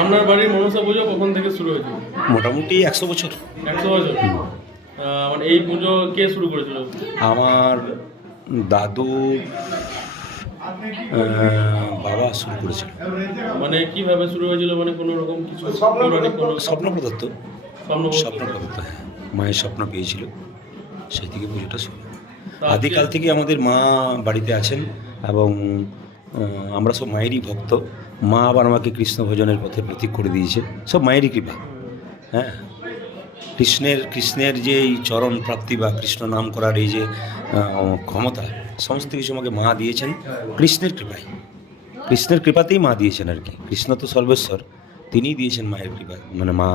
আপনার বাড়ির মনসা পুজো কখন থেকে শুরু হয়েছিল মোটামুটি একশো বছর। একশো বছর। মানে এই পুজো কে শুরু করেছিল? আমার দাদু বাবা শুরু করেছিল। মানে কীভাবে শুরু হয়েছিল? মানে কোনো রকম কিছু? স্বপ্ন প্রদত্ত স্বপ্ন প্রদত্ত হ্যাঁ। মায়ের স্বপ্ন পেয়েছিল। সেই থেকে পুজোটা শুরু। আদিকাল থেকে আমাদের মা বাড়িতে আছেন এবং আমরা সব মায়েরই ভক্ত। মা আবার আমাকে কৃষ্ণ ভজনের পথে প্রতীক করে দিয়েছে। সব মায়েরই কৃপা। হ্যাঁ? কৃষ্ণের কৃষ্ণের যে এই চরণ প্রাপ্তি বা কৃষ্ণ নাম করার এই যে ক্ষমতা, সমস্ত কিছু আমাকে মা দিয়েছেন কৃষ্ণের কৃপায়। কৃষ্ণের কৃপাতেই মা দিয়েছেন আর কি। কৃষ্ণ তো সর্বেশ্বর, তিনিই দিয়েছেন মায়ের কৃপা মানে মা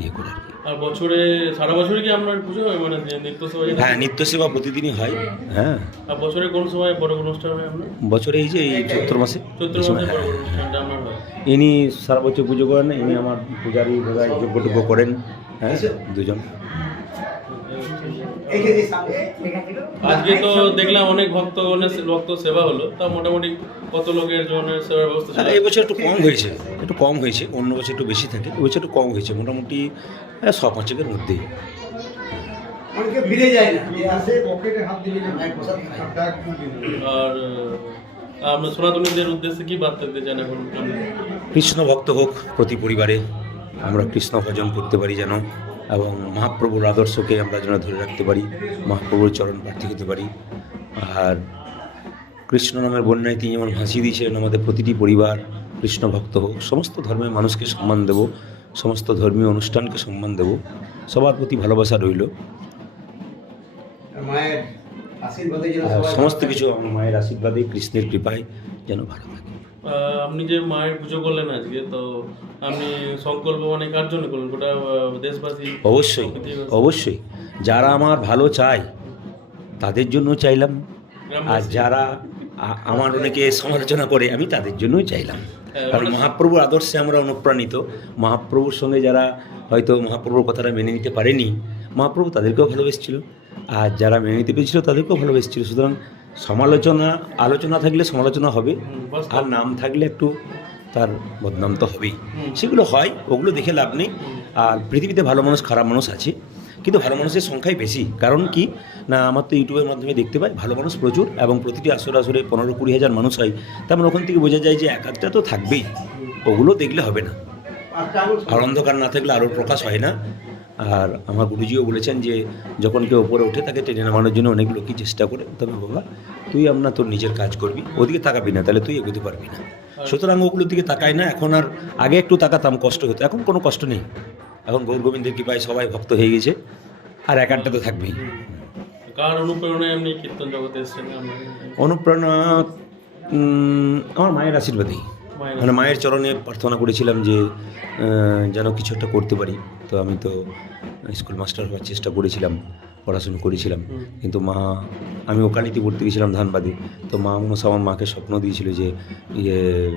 ইয়ে করে আর কি। আর বছরে সারা বছরে কি আপনার পুজো হয়? মানে নিত্য সেবা? হ্যাঁ নিত্য সেবা প্রতিদিনই হয়। হ্যাঁ। আর বছরে কোন সময় বড় অনুষ্ঠান হয় আপনার? বছরে এই যে এই চৈত্র মাসে চৈত্র মাসে বড় অনুষ্ঠানটা আপনার হয়? ইনি সারা বছর পুজো করেন ইনি আমার পূজারি বোধহয় যোগ্যটুকু করেন। হ্যাঁ দুজন। আজকে তো দেখলাম অনেক ভক্তগণের ভক্ত সেবা হলো। তা মোটামুটি কত লোকের জন্য সেবার ব্যবস্থা ছিল? হ্যাঁ, এই বছর একটু কম হয়েছে। একটু কম হয়েছে। অন্য বছর একটু বেশি থাকে। এই বছর একটু কম হয়েছে। মোটামুটি হ্যাঁ, ছ পাঁচেকের মধ্যেই। অনেকে ফিরে যায় না। আসে পকেটে হাত দিয়ে মায়ের প্রসাদ খায়। আর সনাতনীদের উদ্দেশ্যে কি বার্তা দিতে চান এখন? কৃষ্ণ ভক্ত হোক প্রতি পরিবারে। আমরা কৃষ্ণ ভজন করতে পারি যেন। এবং মহাপ্রভুর আদর্শকে আমরা যেন ধরে রাখতে পারি মহাপ্রভুর চরণ প্রার্থী হতে পারি। আর কৃষ্ণ নামের বন্যায় তিনি যেমন ভাসিয়ে দিয়েছিলেন আমাদের প্রতিটি পরিবার কৃষ্ণ ভক্ত হোক সমস্ত ধর্মের মানুষকে সম্মান দেব সমস্ত ধর্মীয় অনুষ্ঠানকে সম্মান দেব সবার প্রতি ভালোবাসা রইল। সমস্ত কিছু আমার মায়ের আশীর্বাদে কৃষ্ণের কৃপায় যেন ভালো থাকে। আপনি যে মায়ের পুজো করলেন আজকে তো আপনি সংকল্প মানে কার জন্য করলেন? গোটা দেশবাসী? অবশ্যই অবশ্যই। যারা আমার ভালো চায় তাদের জন্য চাইলাম। আর যারা আমার অনেকে সমালোচনা করে আমি তাদের জন্যই চাইলাম। কারণ মহাপ্রভুর আদর্শে আমরা অনুপ্রাণিত। মহাপ্রভুর সঙ্গে যারা হয়তো মহাপ্রভুর কথাটা মেনে নিতে পারেনি মহাপ্রভু তাদেরকেও ভালোবেসেছিল। আর যারা মেনে নিতে পেরেছিল তাদেরকেও ভালোবেসেছিল। সুতরাং সমালোচনা আলোচনা থাকলে সমালোচনা হবে আর নাম থাকলে একটু তার বদনাম তো হবেই। সেগুলো হয় ওগুলো দেখে লাভ নেই। আর পৃথিবীতে ভালো মানুষ খারাপ মানুষ আছে কিন্তু ভালো মানুষের সংখ্যাই বেশি। কারণ কি? না আমার তো ইউটিউবের মাধ্যমে দেখতে পাই ভালো মানুষ প্রচুর এবং প্রতিটি আসরে আসরে পনেরো কুড়ি হাজার মানুষ হয়। তার মানে ওখান থেকে বোঝা যায় যে এক একটা তো থাকবেই ওগুলো দেখলে হবে না। আর অন্ধকার না থাকলে আলোর প্রকাশ হয় না। আর আমার গুরুজিও বলেছেন যে যখন কেউ ওপরে ওঠে তাকে টেনে নামানোর জন্য অনেক লোকই চেষ্টা করে তবে বাবা তুই আপনার তোর নিজের কাজ করবি ওদিকে তাকাবি না তাহলে তুই এগোতে পারবি না। সুতরাং ওগুলোর দিকে তাকাই না এখন আর আগে একটু তাকাতাম কষ্ট হতো এখন কোনো কষ্ট নেই। এখন গৌর গোবিন্দের কৃপায় সবাই ভক্ত হয়ে গেছে আর এক আধটা তো থাকবেই। কার অনুপ্রেরণায় আপনি কীর্তন জগতে এসেছেন? অনুপ্রেরণা আমার মায়ের আশীর্বাদেই। মানে মায়ের চরণে প্রার্থনা করেছিলাম যে যেন কিছু একটা করতে পারি। তো আমি তো স্কুল মাস্টার হওয়ার চেষ্টা করেছিলাম পড়াশুনো করেছিলাম। কিন্তু মা আমি ওকালিতে পড়তে গেছিলাম ধানবাদে। তো মা মনসা আমার মাকে স্বপ্ন দিয়েছিল যে ইয়ে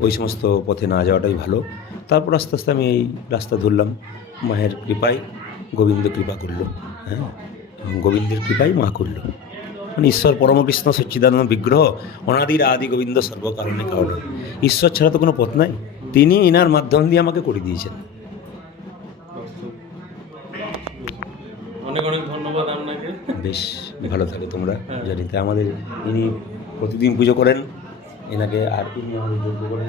ওই সমস্ত পথে না যাওয়াটাই ভালো। তারপর আস্তে আস্তে আমি এই রাস্তা ধরলাম। মায়ের কৃপায় গোবিন্দ কৃপা করল হ্যাঁ? গোবিন্দের কৃপাই মা করল। মানে ঈশ্বর পরমকৃষ্ণ সচ্চিদানন্দ বিগ্রহ অনাদির আদি গোবিন্দ সর্বকারণে কারণ ঈশ্বর ছাড়া তো কোনো পথ নাই। তিনি ইনার মাধ্যম দিয়ে আমাকে করে দিয়েছেন। অনেক অনেক ধন্যবাদ আপনাকে। বেশ ভালো থাকে তোমরা। জানি তাই আমাদের ইনি প্রতিদিন পুজো করেন। এনাকে আর ইনি আমাদের যোগ্য করেন।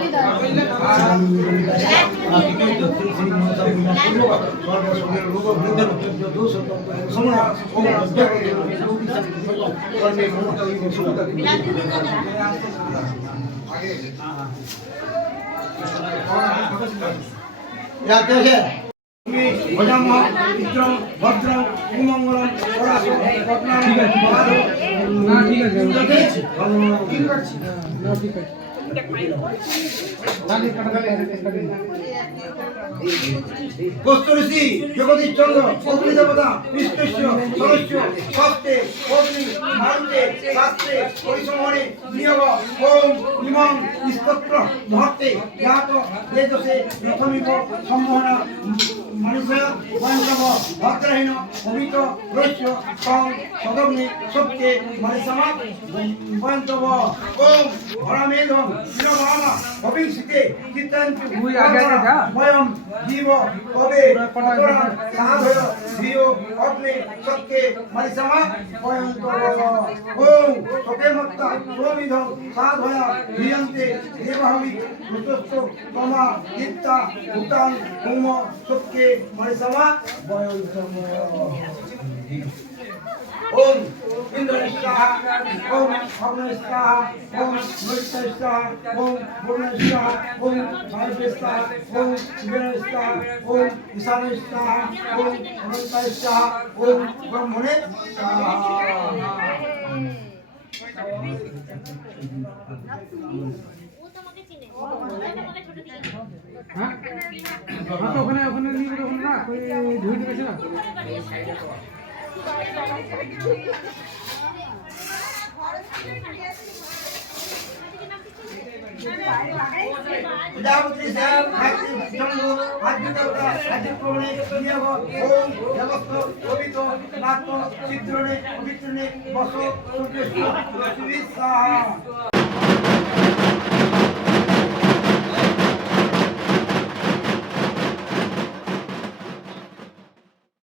শিবানী দাস ভজম মিত্রম ভদ্রম কুমঙ্গলম পরাশো রত্নাম মহাদেব না ঠিক আছে ঠিক আছে না ঠিক আছে তাহলে কাটা কাটা কস্তুরসি জগদীশ চন্দ্র, অগ্নি দেবতা বিষ্ণুষ্য সরস্য সস্তে অগ্নি মারুতে শাস্ত্রে পরিসংহরে নিয়োগ, ওম, ইমং, স্তোত্র মহত্তে জ্ঞাত, তেজসে প্রথমিক সম্মোহনা মানুষয় পঞ্চম ভদ্রহীন অমিত রস্য কং সদগ্নি সত্যে মরিসমা পঞ্চম ওম হরমেধম বিনবামা ভবিষ্যতে চিত্তান্তু তুই আগে আগে যা। বয়ম জীব তবে অতরাং সাধয় ধিয় অগ্নি সত্যে মরিসমা পয়ন্তর ওম সতে মত্তা সোমিধ সাধয় ধিয়ন্তে দেবহবি মৃতস্ত তমা চিত্তা ভূতাং হোম সত্যে ওম ইন্দ্রায় স্বাহা ওম অগ্নয় ওম নৈত্যায় ওম স্বাহা ওম ভারতে স্বাহা ওম শিবেরায় ওম ঈশানায় ওম অনন্তায় ওম ব্রহ্মণে ও তোমাকে চিনে। ও তোমাকে ছোট থেকে হ্যাঁ? হ্যাঁ তো ওখানে ওখানে নিয়ে গেলে ওখানে না ওই ধুইতে গেছে না প্রজাপতি স্যার হাতি চন্দ্র হাতি দেবতা হাতি প্রবণে নিয়োগ ওম দেবস্ত কবিত নাত্ম চিত্রণে পবিত্রণে বস সূর্যস্য পৃথিবী স্বাহা